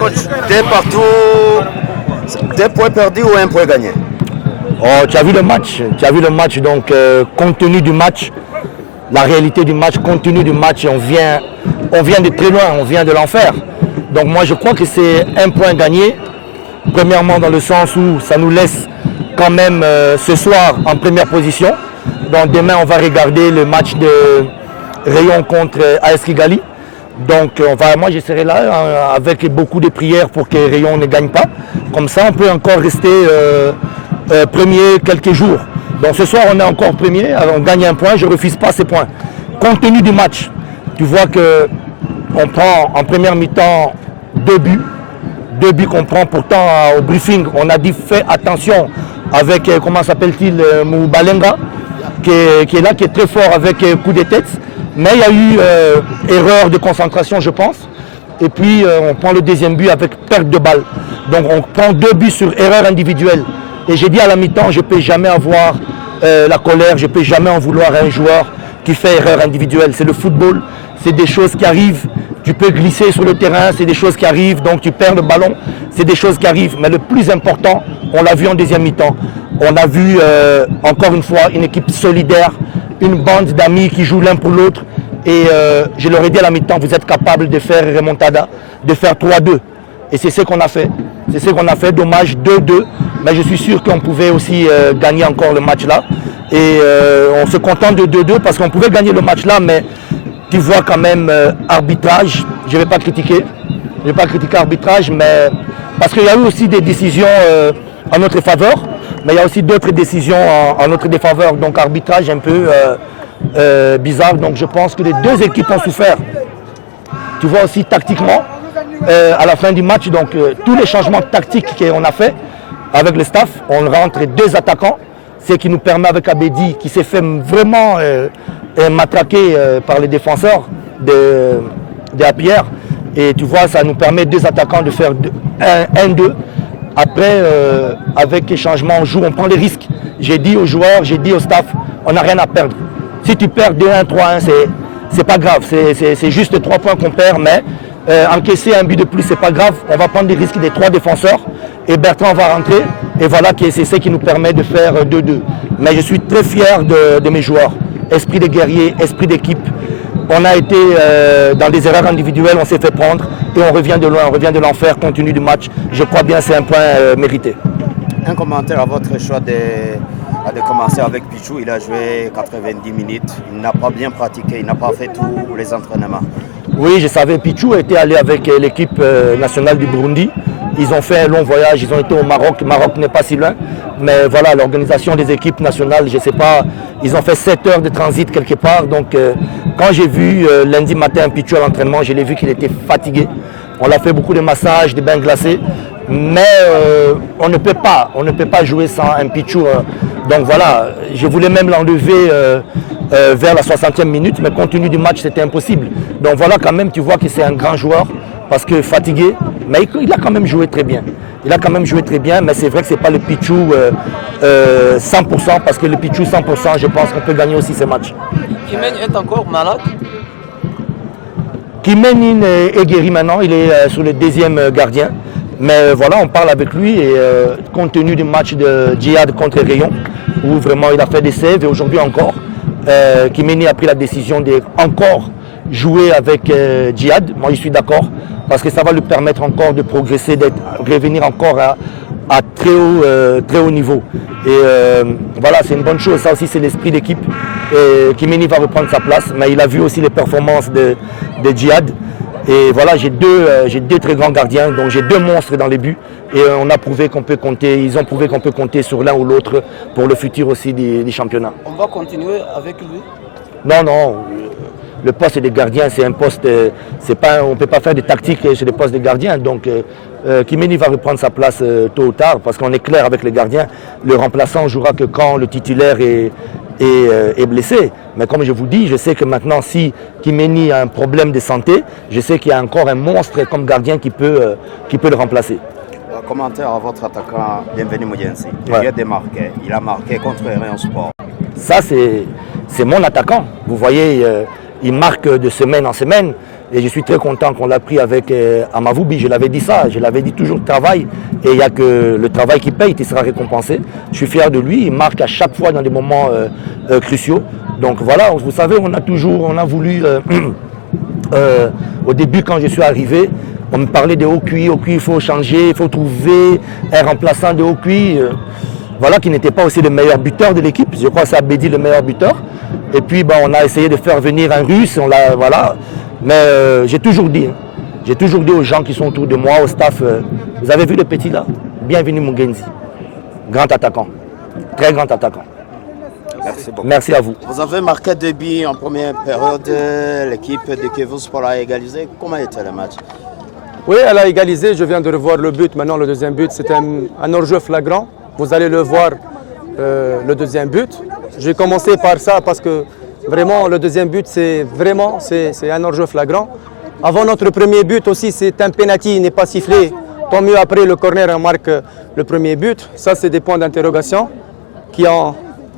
coach, t'es partout, 2 points perdus ou 1 point gagné? Oh, tu as vu le match, donc compte tenu du match, la réalité du match, compte tenu du match, on vient de très loin, on vient de l'enfer. Donc moi je crois que c'est 1 point gagné, premièrement dans le sens où ça nous laisse quand même ce soir en première position. Donc demain on va regarder le match de Rayon contre AS Kigali. Donc moi je serai là avec beaucoup de prières pour que Rayon ne gagne pas. Comme ça on peut encore rester premier quelques jours. Donc ce soir on est encore premier, alors on gagne 1 point, je ne refuse pas ces points. Compte tenu du match, tu vois qu'on prend en première mi-temps 2 buts. 2 buts qu'on prend pourtant au briefing. On a dit fais attention avec, comment s'appelle-t-il, Moubalenga, qui est là, qui est très fort avec coup de tête. Mais il y a eu erreur de concentration, je pense. Et puis on prend le deuxième but avec perte de balle. Donc on prend 2 buts sur erreur individuelle. Et j'ai dit à la mi-temps, je ne peux jamais avoir la colère, je ne peux jamais en vouloir à un joueur qui fait erreur individuelle. C'est le football, c'est des choses qui arrivent. Tu peux glisser sur le terrain, c'est des choses qui arrivent, donc tu perds le ballon, c'est des choses qui arrivent. Mais le plus important, on l'a vu en deuxième mi-temps. On a vu encore une fois une équipe solidaire, une bande d'amis qui jouent l'un pour l'autre. Et je leur ai dit à la mi-temps, vous êtes capables de faire remontada, de faire 3-2. Et c'est ce qu'on a fait. C'est ce qu'on a fait, dommage 2-2. Mais je suis sûr qu'on pouvait aussi gagner encore le match là. Et on se contente de 2-2 parce qu'on pouvait gagner le match là, mais tu vois quand même arbitrage, je ne vais pas critiquer. Je ne vais pas critiquer l'arbitrage, mais parce qu'il y a eu aussi des décisions en notre faveur, mais il y a aussi d'autres décisions en notre défaveur. Donc arbitrage un peu bizarre. Donc je pense que les 2 équipes ont souffert. Tu vois aussi tactiquement, à la fin du match, donc tous les changements tactiques qu'on a fait avec le staff, on rentre 2 attaquants, ce qui nous permet avec Abedi, qui s'est fait vraiment matraqué par les défenseurs de la Pierre. Et tu vois, ça nous permet 2 attaquants de faire 1-2. Après, avec les changements, on joue, on prend les risques. J'ai dit aux joueurs, j'ai dit au staff, on n'a rien à perdre. Si tu perds 2-1, 3-1, c'est pas grave. C'est juste 3 points qu'on perd, mais encaisser un but de plus, c'est pas grave. On va prendre des risques des 3 défenseurs. Et Bertrand va rentrer. Et voilà, c'est ce qui nous permet de faire 2-2. Mais je suis très fier de mes joueurs. Esprit de guerrier, esprit d'équipe. On a été dans des erreurs individuelles, on s'est fait prendre et on revient de loin, on revient de l'enfer, compte tenu du match. Je crois bien que c'est un point mérité. Un commentaire à votre choix de commencer avec Pichou. Il a joué 90 minutes, il n'a pas bien pratiqué, il n'a pas fait tous les entraînements. Oui, je savais, Pichou était allé avec l'équipe nationale du Burundi. Ils ont fait un long voyage, ils ont été au Maroc. Le Maroc n'est pas si loin. Mais voilà, l'organisation des équipes nationales, je ne sais pas, ils ont fait 7 heures de transit quelque part. Donc quand j'ai vu lundi matin Pichou à l'entraînement, je l'ai vu qu'il était fatigué. On l'a fait beaucoup de massages, de bains glacés. Mais on ne peut pas jouer sans un Pichou. Donc voilà, je voulais même l'enlever vers la 60e minute, mais compte tenu du match, c'était impossible. Donc voilà, quand même, tu vois que c'est un grand joueur, parce que fatigué, mais il a quand même joué très bien. Il a quand même joué très bien, mais c'est vrai que ce n'est pas le Pichou 100%, parce que le Pichou 100%, je pense qu'on peut gagner aussi ces matchs. Kimeni est encore malade? Kimeni est guéri maintenant, il est sur le 2e gardien. Mais voilà, on parle avec lui et compte tenu du match de Djihad contre Rayon, où vraiment il a fait des saves et aujourd'hui encore, Kimeni a pris la décision d'encore jouer avec Djihad. Moi je suis d'accord parce que ça va lui permettre encore de progresser, de revenir encore à très haut niveau. Et voilà, c'est une bonne chose, ça aussi c'est l'esprit d'équipe. Kimeni va reprendre sa place, mais il a vu aussi les performances de Djihad. Et voilà, j'ai deux très grands gardiens, donc j'ai 2 monstres dans les buts. Et on a prouvé qu'on peut compter, ils ont prouvé qu'on peut compter sur l'un ou l'autre pour le futur aussi des championnats. On va continuer avec lui? Non, le poste des gardiens, c'est un poste, on ne peut pas faire des tactiques sur les postes des gardiens. Donc Kimeni va reprendre sa place tôt ou tard, parce qu'on est clair avec les gardiens. Le remplaçant jouera que quand le titulaire est blessé. Mais comme je vous dis, je sais que maintenant, si Kimeni a un problème de santé, je sais qu'il y a encore un monstre comme gardien qui peut le remplacer. Commentaire à votre attaquant, Bienvenu Moyensi. Il vient de marquer. Il a marqué contre Rayon Sport. Ça, c'est mon attaquant. Vous voyez, il marque de semaine en semaine. Et je suis très content qu'on l'a pris avec Amavoubi. Je l'avais dit ça, je l'avais dit toujours travail. Et il n'y a que le travail qui paye, qui sera récompensé. Je suis fier de lui, il marque à chaque fois dans des moments cruciaux. Donc voilà, vous savez, on a voulu, au début quand je suis arrivé, on me parlait de Okui, il faut changer, il faut trouver un remplaçant de Okui. Voilà, qui n'était pas aussi le meilleur buteur de l'équipe. Je crois que c'est Abedi le meilleur buteur. Et puis on a essayé de faire venir un Russe, voilà. Mais j'ai toujours dit aux gens qui sont autour de moi, au staff, vous avez vu le petit là? Bienvenue Mugenzi. Grand attaquant, très grand attaquant. Merci beaucoup. Merci à vous. Vous avez marqué 2 buts en première période. L'équipe de Kivu Sport a égalisé. Comment était le match? Oui, elle a égalisé. Je viens de revoir le but. Maintenant, le deuxième but, c'était un hors-jeu flagrant. Vous allez le voir, le deuxième but. J'ai commencé par ça parce que vraiment, le deuxième but, c'est un hors-jeu flagrant. Avant notre premier but aussi, c'est un penalty, il n'est pas sifflé. Tant mieux après le corner, on marque le premier but. Ça, c'est des points d'interrogation.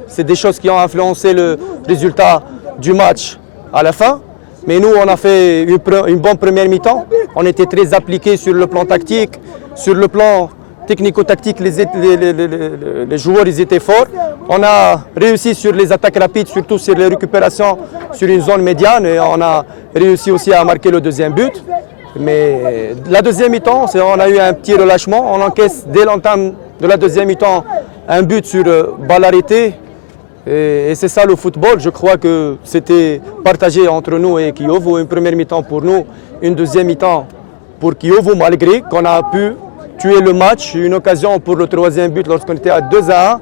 C'est des choses qui ont influencé le résultat du match à la fin. Mais nous, on a fait une bonne première mi-temps. On était très appliqués sur le plan tactique, sur le plan technico-tactique, les joueurs ils étaient forts. On a réussi sur les attaques rapides, surtout sur les récupérations sur une zone médiane. Et on a réussi aussi à marquer le deuxième but. Mais la deuxième mi-temps, on a eu un petit relâchement. On encaisse dès l'entame de la deuxième mi-temps un but sur balle arrêtée. Et c'est ça le football. Je crois que c'était partagé entre nous et Kiovo. Une première mi-temps pour nous, une deuxième mi-temps pour Kiovo, malgré qu'on a pu tuer le match. Une occasion pour le troisième but lorsqu'on était à 2-1.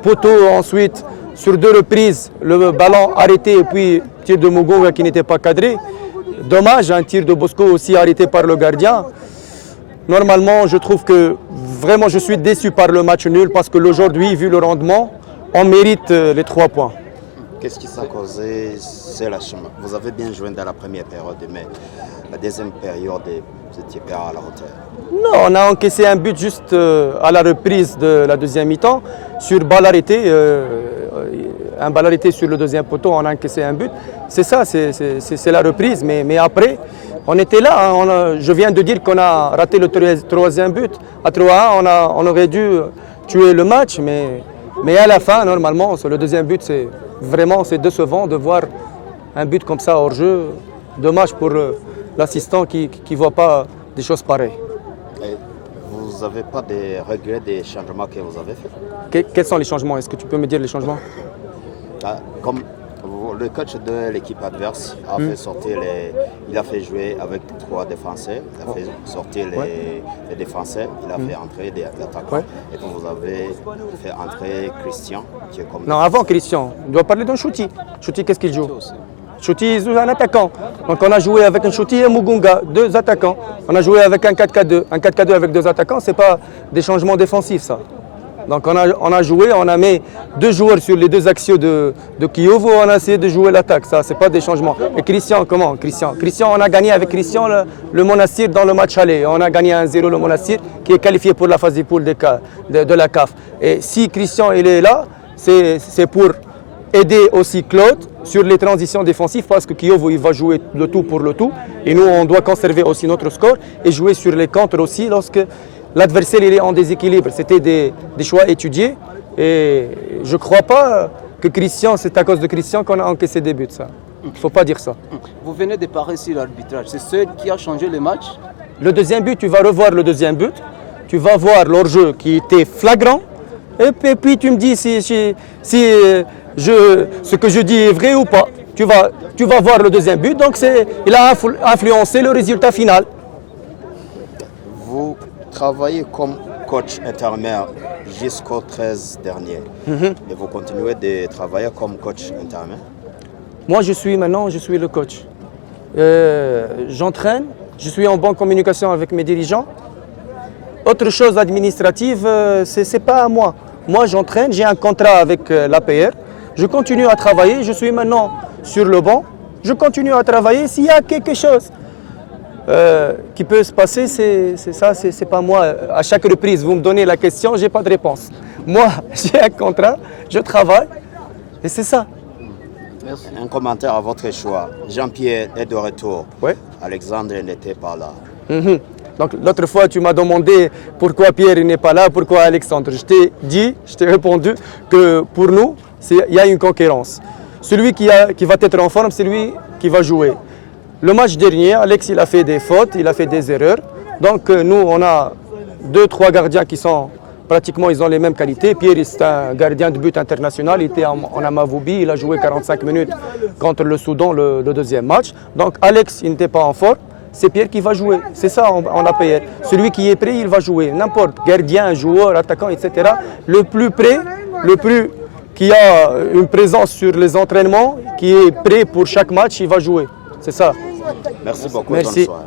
Poteau ensuite, sur 2 reprises, le ballon arrêté et puis tir de Mugunga qui n'était pas cadré. Dommage, un tir de Bosco aussi arrêté par le gardien. Normalement, je trouve que vraiment je suis déçu par le match nul parce que aujourd'hui, vu le rendement, on mérite les 3 points. Qu'est-ce qui s'est causé? C'est la chemin. Vous avez bien joué dans la première période, mais la deuxième période, vous étiez pas à la hauteur. Non, on a encaissé un but juste à la reprise de la deuxième mi-temps sur balle arrêtée. Un balle arrêté sur le deuxième poteau, on a encaissé un but. C'est ça, c'est la reprise. Mais après, on était là. Hein, je viens de dire qu'on a raté le troisième but. À 3-1, on aurait dû tuer le match, mais à la fin, normalement, sur le deuxième but, c'est décevant de voir un but comme ça hors jeu. Dommage pour l'assistant qui ne voit pas des choses pareilles. Et vous n'avez pas de regrets des changements que vous avez faits? Quels sont les changements? Est-ce que tu peux me dire les changements? Comme le coach de l'équipe adverse a fait sortir il a fait jouer avec 3 défenseurs, il a fait sortir les défenseurs, il a fait entrer des attaquants. Ouais. Et puis vous avez fait entrer Christian, qui est comme... Non, avant Christian, on doit parler d'un Chouti. Chouti, qu'est-ce qu'il joue? Chouti, il joue un attaquant. Donc on a joué avec un Chouti et Mugunga, 2 attaquants. On a joué avec un 4-4-2. Un 4-4-2 avec 2 attaquants, ce n'est pas des changements défensifs, ça. Donc on a joué, on a mis 2 joueurs sur les 2 axiaux de Kiovo, on a essayé de jouer l'attaque, ça c'est pas des changements. Et Christian, comment? Christian, on a gagné avec Christian le Monastir dans le match aller. On a gagné 1-0 le Monastir qui est qualifié pour la phase des poules de la CAF. Et si Christian il est là, c'est pour aider aussi Claude sur les transitions défensives parce que Kiovo il va jouer le tout pour le tout. Et nous on doit conserver aussi notre score et jouer sur les contres aussi lorsque l'adversaire il est en déséquilibre. C'était des choix étudiés et je ne crois pas que Christian, c'est à cause de Christian qu'on a encaissé des buts. Il ne faut pas dire ça. Vous venez de parler sur l'arbitrage. C'est ce qui a changé le match? Le deuxième but, tu vas revoir le deuxième but. Tu vas voir l'hors-jeu qui était flagrant. Et puis tu me dis si ce que je dis est vrai ou pas. Tu vas voir le deuxième but. Donc il a influencé le résultat final. Vous travaillez comme coach intérimaire jusqu'au 13 dernier. Et vous continuez de travailler comme coach intérimaire? Moi, je suis le coach. J'entraîne, je suis en bonne communication avec mes dirigeants. Autre chose administrative, ce n'est pas à moi. Moi, j'entraîne, j'ai un contrat avec l'APR. Je continue à travailler, je suis maintenant sur le banc. Je continue à travailler. S'il y a quelque chose qui peut se passer, c'est pas moi. À chaque reprise, vous me donnez la question, je n'ai pas de réponse. Moi, j'ai un contrat, je travaille et c'est ça. Merci. Un commentaire à votre choix. Jean-Pierre est de retour. Ouais. Alexandre n'était pas là. Mhm. Donc l'autre fois, tu m'as demandé pourquoi Pierre n'est pas là, pourquoi Alexandre. Je t'ai répondu que pour nous, il y a une concurrence. Celui qui va être en forme, c'est lui qui va jouer. Le match dernier, Alex, il a fait des fautes, il a fait des erreurs. Donc nous, on a 2-3 gardiens qui sont pratiquement, ils ont les mêmes qualités. Pierre, c'est un gardien de but international, il était en Amavoubi, il a joué 45 minutes contre le Soudan, le deuxième match. Donc Alex, il n'était pas en forme. C'est Pierre qui va jouer. C'est ça, on a payé. Celui qui est prêt, il va jouer. N'importe, gardien, joueur, attaquant, etc. Le plus prêt, qui a une présence sur les entraînements, qui est prêt pour chaque match, il va jouer. C'est ça. Merci beaucoup. Merci. Bonne soirée.